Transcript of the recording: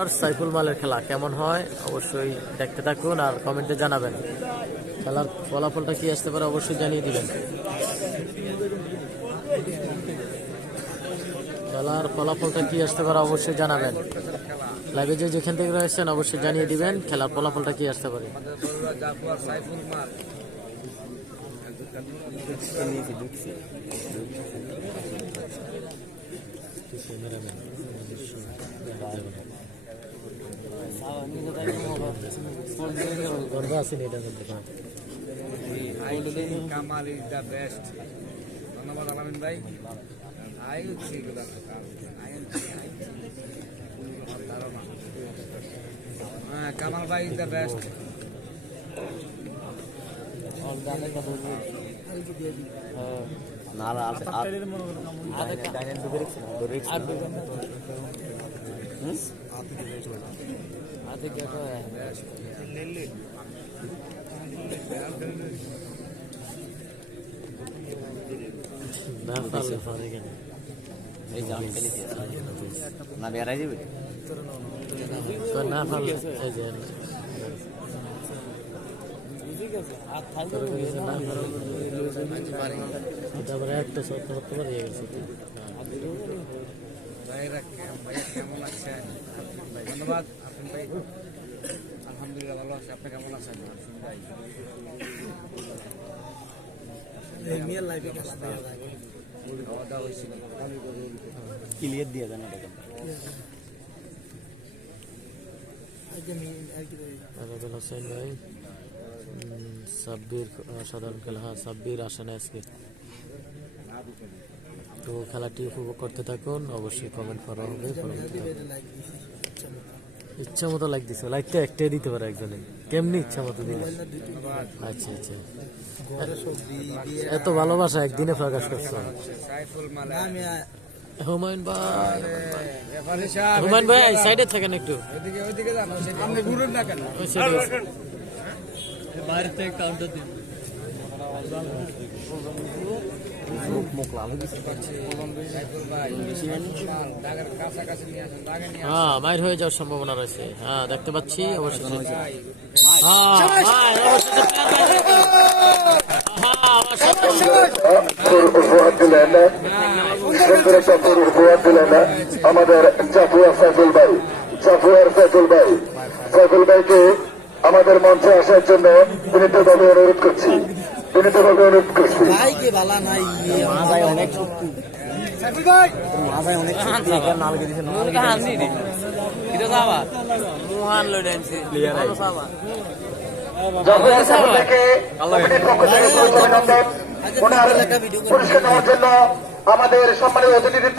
আর সাইফুল মালের খেলা কেমন হয় অবশ্যই দেখতে থাকুন আর কমেন্টে জানাবেন। খেলার ফলাফলটা কি আসতে পারে অবশ্যই জানিয়ে দিবেন। খেলার ফলাফলটা কি আসতে পারে অবশ্যই জানাবেন। লাইভে যেখান থেকে রয়েছেন অবশ্যই জানিয়ে দিবেন খেলার ফলাফলটা কি আসতে পারে। Kamal is the best. ধন্যবাদ আলামিন ভাই। কামাল ভাই ইজ দ্য বেস্ট। না বেড়াই যাবে একটা কেমন লাগছে? ধন্যবাদ আপনি ভাই। আলহামদুলিল্লাহ ভালো আছে। আপনি কেমন আছেন? ক্লিয়ার দিয়ে দেন হোসেন ভাই। সাব্বির সাধারণ খেলা, হ্যাঁ সাব্বির আসে না আজকে। তো খেলাটি উপভোগ করতে থাকুন, অবশ্যই কমেন্ট করা হবে। ইচ্ছা মতো লাইক দিছে, লাইকটা একটাই দিতে পারে একজনে, কেমনি ইচ্ছা মতো দিলে। আচ্ছা আচ্ছা, এত ভালোবাসা একদিনে প্রকাশ করছো। হুমায়ুন ভাই, হুমায়ুন ভাই সাইডে থাকেন একটু, বাইরে থেকে কাউন্টার দিন। হ্যাঁ মায়ের হয়ে যাওয়ার সম্ভাবনা রয়েছে। হ্যাঁ দেখতে পাচ্ছি অবশ্যই। আমাদের জাফুয়ার সাইফুল ভাই, সাইফুল ভাইকে আমাদের মঞ্চে আসার জন্য বিনীতভাবে অনুরোধ করছি। পুরস্কার দেওয়ার জন্য আমাদের সম্মানিত অতিথি